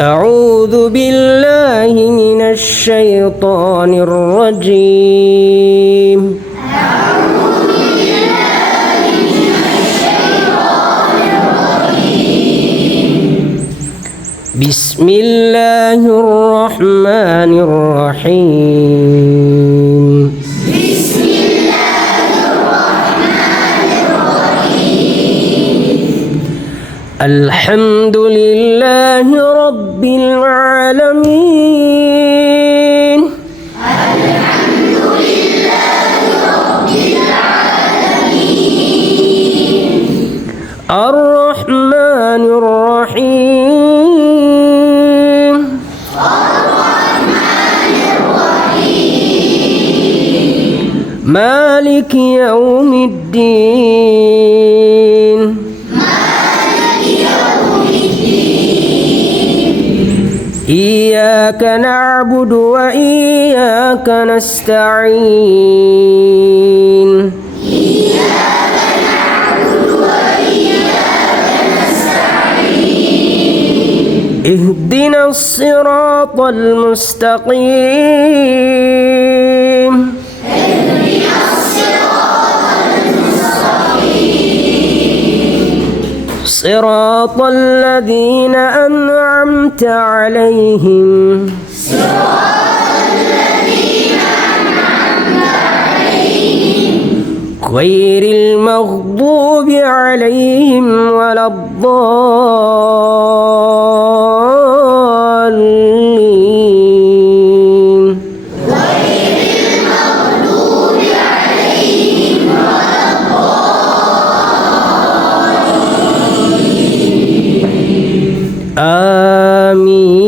أعوذ بالله من الشيطان الرجيم. بسم الله الرحمن الرحيم. بسم الله الرحمن الرحيم. الحمد لله رب العالمين. الحمد لله رب العالمين. الرحمن الرحيم. الرحمن الرحيم. مالك يوم الدين. مالك يوم الدين. إياك نعبد وإياك نستعين. إياك نعبد وإياك نستعين. اهدنا الصراط المستقيم. اهدنا الصراط المستقيم. صراط الذين أنعمت عليهم صراط الذين أنعمت عليهم غير المغضوب عليهم ولا الضالين. غير المغضوب عليهم ولا الضالين. آمين.